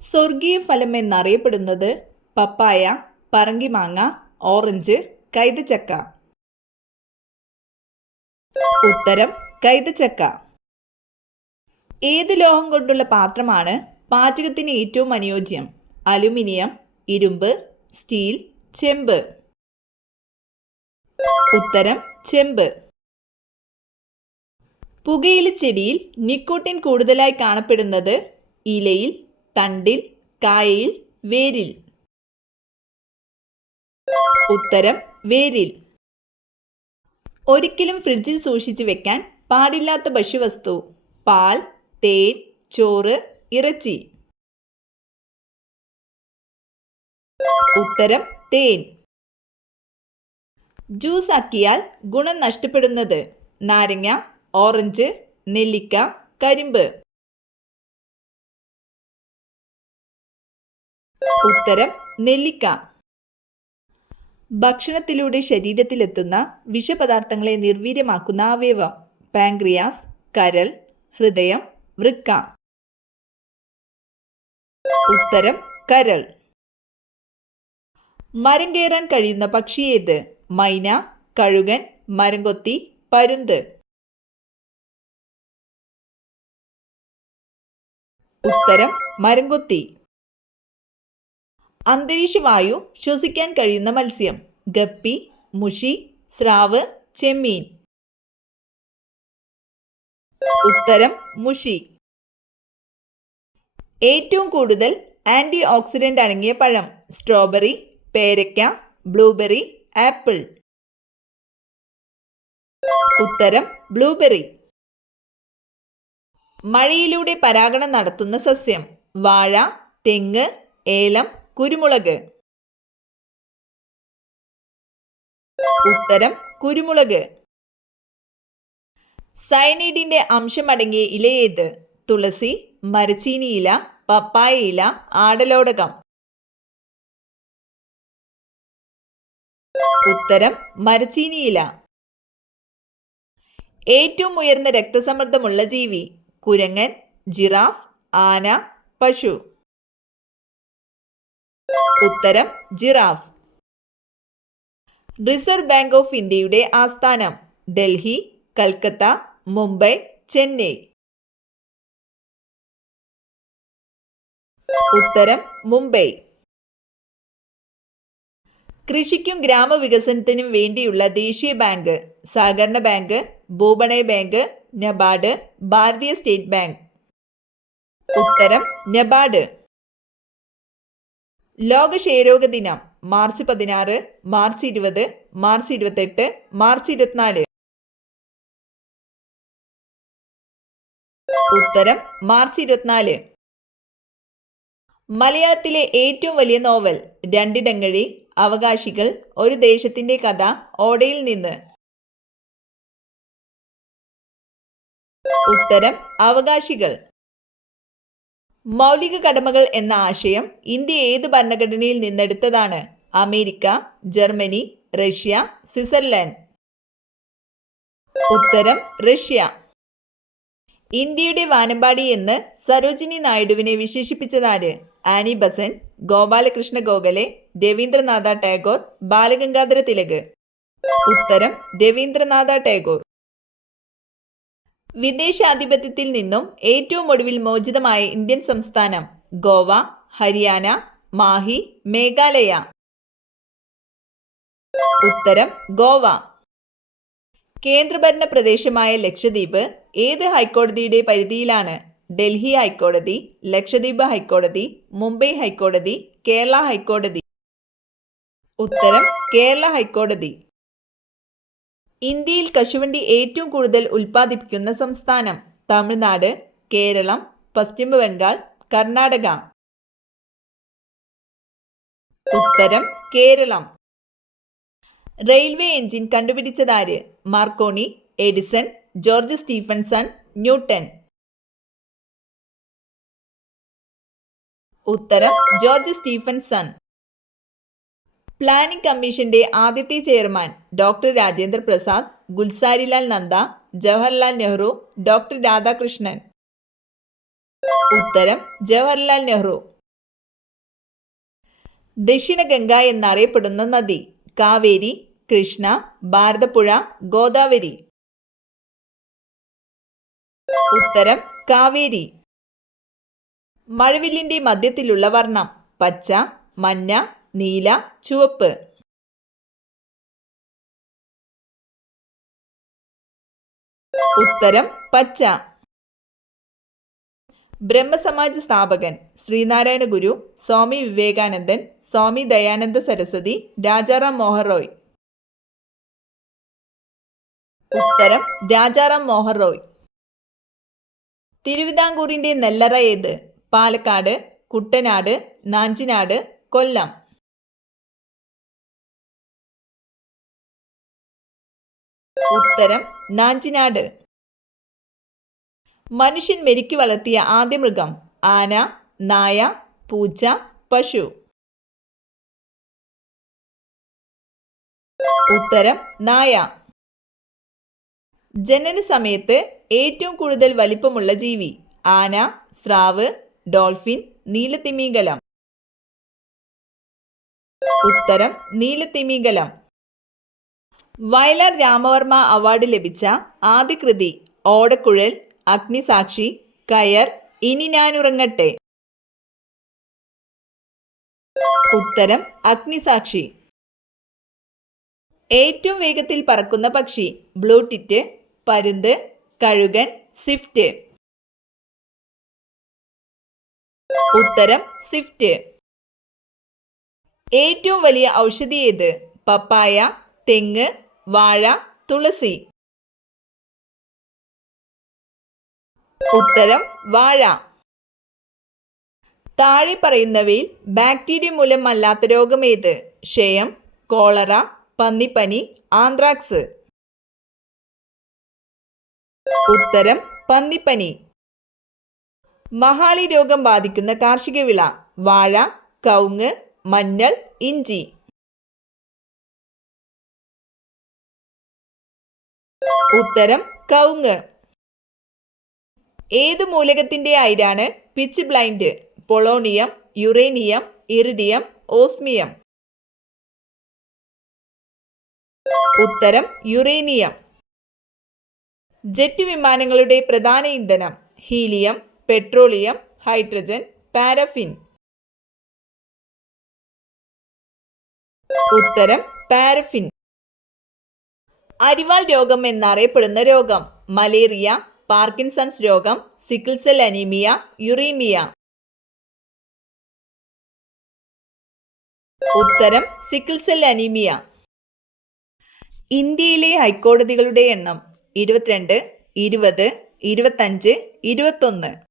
സ്വർഗീയ ഫലം എന്നറിയപ്പെടുന്നത് പപ്പായ, പറങ്കിമാങ്ങ, ഓറഞ്ച്, കൈതച്ചക്ക. ഉത്തരം കൈതച്ചക്ക. ഏത് ലോഹം കൊണ്ടുള്ള പാത്രമാണ് പാചകത്തിന് ഏറ്റവും അനുയോജ്യം? അലുമിനിയം, ഇരുമ്പ്, സ്റ്റീൽ, ചെമ്പ്. ഉത്തരം ചെമ്പ്. പുകയില ചെടിയിൽ നിക്കോട്ടിൻ കൂടുതലായി കാണപ്പെടുന്നത് ഇലയിൽ, തണ്ടിൽ, കായയിൽ, വേരിൽ. ഉത്തരം വേരിൽ. ഒരിക്കലും ഫ്രിഡ്ജിൽ സൂക്ഷിച്ചു വെക്കാൻ പാടില്ലാത്ത ഭക്ഷ്യവസ്തു: പാൽ, തേൻ, ചോറ്, ഇറച്ചി. ഉത്തരം തേൻ. ജ്യൂസ് ആക്കിയാൽ ഗുണം നഷ്ടപ്പെടുന്നത്: നാരങ്ങ, ഓറഞ്ച്, നെല്ലിക്ക, കരിമ്പ്. ഉത്തരം നെല്ലിക്ക. ഭക്ഷണത്തിലൂടെ ശരീരത്തിലെത്തുന്ന വിഷപദാർത്ഥങ്ങളെ നിർവീര്യമാക്കുന്ന അവയവം: പാൻക്രിയാസ്, കരൾ, ഹൃദയം, വൃക്ക. ഉത്തരം കരൾ. മരം കയറാൻ കഴിയുന്ന പക്ഷി ഏത്? മൈന, കഴുകൻ, മരംകൊത്തി, പരുന്ത്. ഉത്തരം മരംകൊത്തി. അന്തരീക്ഷവായു ശ്വസിക്കാൻ കഴിയുന്ന മത്സ്യം: ഗപ്പി, മുഷി, സ്രാവ്, ചെമ്മീൻ. ഉത്തരം മുഷി. ഏറ്റവും കൂടുതൽ ആന്റി ഓക്സിഡന്റ് അടങ്ങിയ പഴം: സ്ട്രോബെറി, പേരയ്ക്ക, ബ്ലൂബെറി, ആപ്പിൾ. ഉത്തരം ബ്ലൂബെറി. മഴയിലൂടെ പരാഗണം നടത്തുന്ന സസ്യം: വാഴ, തെങ്ങ്, ഏലം, കുരുമുളക്. ഉത്തരം കുരുമുളക്. സയനൈഡിന്റെ അംശമടങ്ങിയ ഇല ഏത്? തുളസി, മരച്ചീനി ഇല, പപ്പായ ഇല, ആടലോടകം. ഉത്തരം മരച്ചീനി ഇല. ഏറ്റവും ഉയർന്ന രക്തസമ്മർദ്ദമുള്ള ജീവി: കുരങ്ങൻ, ജിറാഫ്, ആന, പശു. ഉത്തരം ജിറാഫ്. റിസർവ് ബാങ്ക് ഓഫ് ഇന്ത്യയുടെ ആസ്ഥാനം: ഡൽഹി, കൽക്കത്ത, മുംബൈ, ചെന്നൈ. ഉത്തരം മുംബൈ. കൃഷിക്കും ഗ്രാമവികസനത്തിനും വേണ്ടിയുള്ള ദേശീയ ബാങ്ക്: സഹകരണ ബാങ്ക്, ഭൂപണയ ബാങ്ക്, നബാർഡ്, ഭാരതീയ സ്റ്റേറ്റ് ബാങ്ക്. ഉത്തരം നബാർഡ്. ലോക ക്ഷയരോഗ ദിനം: മാർച്ച് 16, മാർച്ച് 20, മാർച്ച് 28, മാർച്ച് 24. ഉത്തരം മാർച്ച് 24. മലയാളത്തിലെ ഏറ്റവും വലിയ നോവൽ: രണ്ടിടങ്ങഴി, അവകാശികൾ, ഒരു ദേശത്തിന്റെ കഥ, ഓടയിൽ നിന്ന്. ഉത്തരം അവകാശികൾ. മൗലിക കടമകൾ എന്ന ആശയം ഇന്ത്യ ഏത് ഭരണഘടനയിൽ നിന്നെടുത്തതാണ്? America, Germany, Russia, Switzerland. ഉത്തരം റഷ്യ. ഇന്ത്യയുടെ വാനമ്പാടി എന്ന് സരോജിനി നായിഡുവിനെ വിശേഷിപ്പിച്ചതാര്? Annie Besant, Gopalakrishna Gokhale, Rabindranath Tagore, Balagangadhara Tilak. ഉത്തരം രവീന്ദ്രനാഥ ടാഗോർ. വിദേശാധിപത്യത്തിൽ നിന്നും ഏറ്റവും ഒടുവിൽ മോചിതമായ ഇന്ത്യൻ സംസ്ഥാനം: ഗോവ, ഹരിയാന, മാഹി, മേഘാലയ. ഉത്തരം ഗോവ. കേന്ദ്രഭരണ പ്രദേശമായ ലക്ഷദ്വീപ് ഏത് ഹൈക്കോടതിയുടെ പരിധിയിലാണ്? ഡൽഹി ഹൈക്കോടതി, ലക്ഷദ്വീപ് ഹൈക്കോടതി, മുംബൈ ഹൈക്കോടതി, കേരള ഹൈക്കോടതി. ഉത്തരം കേരള ഹൈക്കോടതി. ഇന്ത്യയിൽ കശുവണ്ടി ഏറ്റവും കൂടുതൽ ഉൽപ്പാദിപ്പിക്കുന്ന സംസ്ഥാനം: തമിഴ്നാട്, കേരളം, പശ്ചിമ ബംഗാൾ, കർണാടക. ഉത്തരം കേരളം. റെയിൽവേ എഞ്ചിൻ കണ്ടുപിടിച്ചതാര്? Marconi, Edison, George Stephenson, Newton. ഉത്തരം ജോർജ് സ്റ്റീഫൻസൺ. പ്ലാനിംഗ് കമ്മീഷന്റെ ആദ്യത്തെ chairman: doctor Rajendra Prasad, Gulzarilal Nanda, Jawaharlal Nehru, doctor Radhakrishnan. ഉത്തരം ജവഹർലാൽ നെഹ്റു. ദക്ഷിണഗംഗ എന്നറിയപ്പെടുന്ന നദി? കാവേരി, കൃഷ്ണ, ഭാരതപ്പുഴ, ഗോദാവരി. ഉത്തരം കാവേരി. മഴവില്ലിന്റെ മധ്യത്തിലുള്ള വർണ്ണം? പച്ച, മഞ്ഞ, നീല, ചുവപ്പ്. ഉത്തരം പച്ച. ബ്രഹ്മസമാജ് സ്ഥാപകൻ? ശ്രീനാരായണ ഗുരു, സ്വാമി വിവേകാനന്ദൻ, സ്വാമി ദയാനന്ദ സരസ്വതി, രാജാറാം മോഹൻ റോയ്. ഉത്തരം രാജാറാം മോഹൻ റോയ്. തിരുവിതാംകൂറിന്റെ നെല്ലറ ഏത്? പാലക്കാട്, കുട്ടനാട്, നാഞ്ചിനാട്, കൊല്ലം. ഉത്തരം നാഞ്ചിനാട്. മനുഷ്യൻ മെരുക്കി വളർത്തിയ ആദ്യ മൃഗം? ആന, നായ, പൂച്ച, പശു. ഉത്തരം നായ. ജനന സമയത്ത് ഏറ്റവും കൂടുതൽ വലിപ്പമുള്ള ജീവി? ആന, സ്രാവ്, ഡോൾഫിൻ, നീലത്തിമിംഗലം. ഉത്തരം നീലത്തിമിംഗലം. വയലാർ രാമവർമ്മ അവാർഡ് ലഭിച്ച ആദ്യ കൃതി? ഓടക്കുഴൽ, അഗ്നിസാക്ഷി, കയർ, ഇനി ഞാനുറങ്ങട്ടെ. ഉത്തരം അഗ്നിസാക്ഷി. ഏറ്റവും വേഗത്തിൽ പറക്കുന്ന പക്ഷി? ബ്ലൂടിറ്റ്, പരുന്ത്, കഴുകൻ, സ്വിഫ്റ്റ്. ഉത്തരം സ്വിഫ്റ്റ്. ഏറ്റവും വലിയ ഔഷധി ഏത്? പപ്പായ, തെങ്ങ്, വാഴ, തുളസി. ഉത്തരം വാഴ. താഴെ പറയുന്നവയിൽ ബാക്ടീരിയ മൂലമല്ലാത്ത രോഗം ഏത്? ക്ഷയം, കോളറ, പന്നിപ്പനി, ആന്ത്രാക്സ്. ഉത്തരം പന്നിപ്പനി. മഹാളി രോഗം ബാധിക്കുന്ന കാർഷിക വിള? വാഴ, കവുങ്ങ്, മഞ്ഞൾ, ഇഞ്ചി. ഉത്തരം കവുങ്ങ്. ഏത് മൂലകത്തിന്റെ അയിരാണ് pitchblende? Polonium, uranium, iridium, osmium. ഉത്തരം യുറേനിയം. ജെറ്റ് വിമാനങ്ങളുടെ പ്രധാന ഇന്ധനം? Helium, petroleum, hydrogen, paraffin. ഉത്തരം പാരഫിൻ. അരിവാൾ രോഗം എന്നറിയപ്പെടുന്ന രോഗം? മലേറിയ, പാർക്കിൻസൺസ് രോഗം, സിക്കിൾ സെൽ അനീമിയ, യുറീമിയ. ഉത്തരം സിക്കിൾ സെൽ അനീമിയ. ഇന്ത്യയിലെ ഹൈക്കോടതികളുടെ എണ്ണം? 22, 20, 25, 21.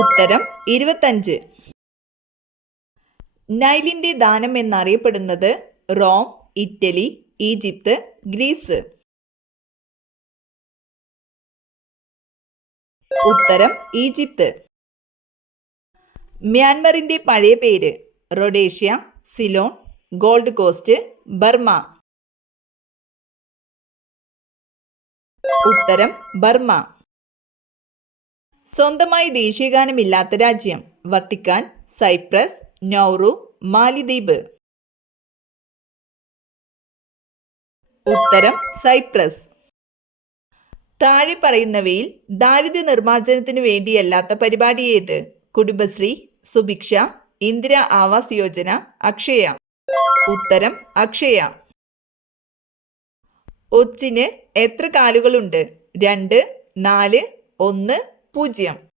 ഉത്തരം 25. നൈലിന്റെ ദാനം എന്നറിയപ്പെടുന്നത്? Rome, Italy, Egypt, Greece. ഉത്തരം ഈജിപ്ത്. മ്യാൻമറിന്റെ പഴയ പേര്? Rhodesia, Ceylon, Gold Coast, Burma. ഉത്തരം ബർമ. സ്വന്തമായി ദേശീയഗാനമില്ലാത്ത രാജ്യം? വത്തിക്കാൻ, സൈപ്രസ്, നൗറു, മാലിദ്വീപ്. ഉത്തരം സൈപ്രസ്. താഴെ പറയുന്നവയിൽ ദാരിദ്ര്യ നിർമ്മാർജ്ജനത്തിനു വേണ്ടിയല്ലാത്ത പരിപാടി ഏത്? കുടുംബശ്രീ, സുഭിക്ഷ, ഇന്ദിര ആവാസ് യോജന, അക്ഷയ. ഉത്തരം അക്ഷയ. ഒച്ചിന് എത്ര കാലുകളുണ്ട്? 2, 4, 1, 0.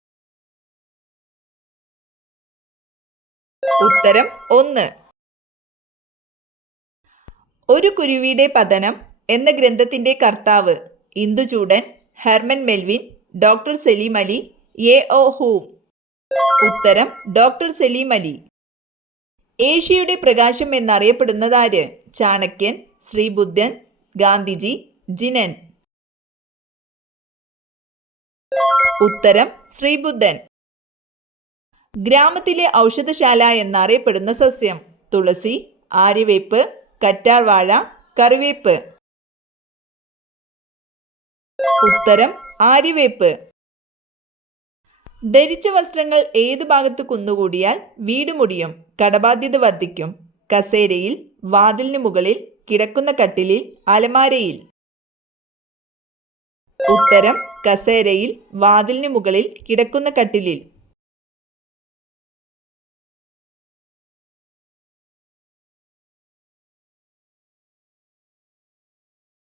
ഉത്തരം 1. ഒരു കുരുവിയുടെ പതനം എന്ന ഗ്രന്ഥത്തിന്റെ കർത്താവ്? Induchoodan, Herman Melvin, doctor Salim Ali, A O. Hume. ഉത്തരം ഡോക്ടർ സലീം അലി. ഏഷ്യയുടെ പ്രകാശം എന്നറിയപ്പെടുന്നതാര്? ചാണക്യൻ, ശ്രീബുദ്ധൻ, ഗാന്ധിജി, ജിനൻ. ഉത്തരം ശ്രീബുദ്ധൻ. ഗ്രാമത്തിലെ ഔഷധശാല എന്നറിയപ്പെടുന്ന സസ്യം? തുളസി, ആര്യവേപ്പ്, കറ്റാർവാഴ, കറിവേപ്പ്. ഉത്തരം ആര്യവേപ്പ്. ധരിച്ച വസ്ത്രങ്ങൾ ഏത് ഭാഗത്ത് കുന്നുകൂടിയാൽ വീട് മുടിയും, കടബാധ്യത വർദ്ധിക്കും? കസേരയിൽ, വാതിലിന് മുകളിൽ, കിടക്കുന്ന കട്ടിലിൽ, അലമാരയിൽ. ഉത്തരം കസേരയിൽ, വാതിലിന് മുകളിൽ, കിടക്കുന്ന കട്ടിലിൽ.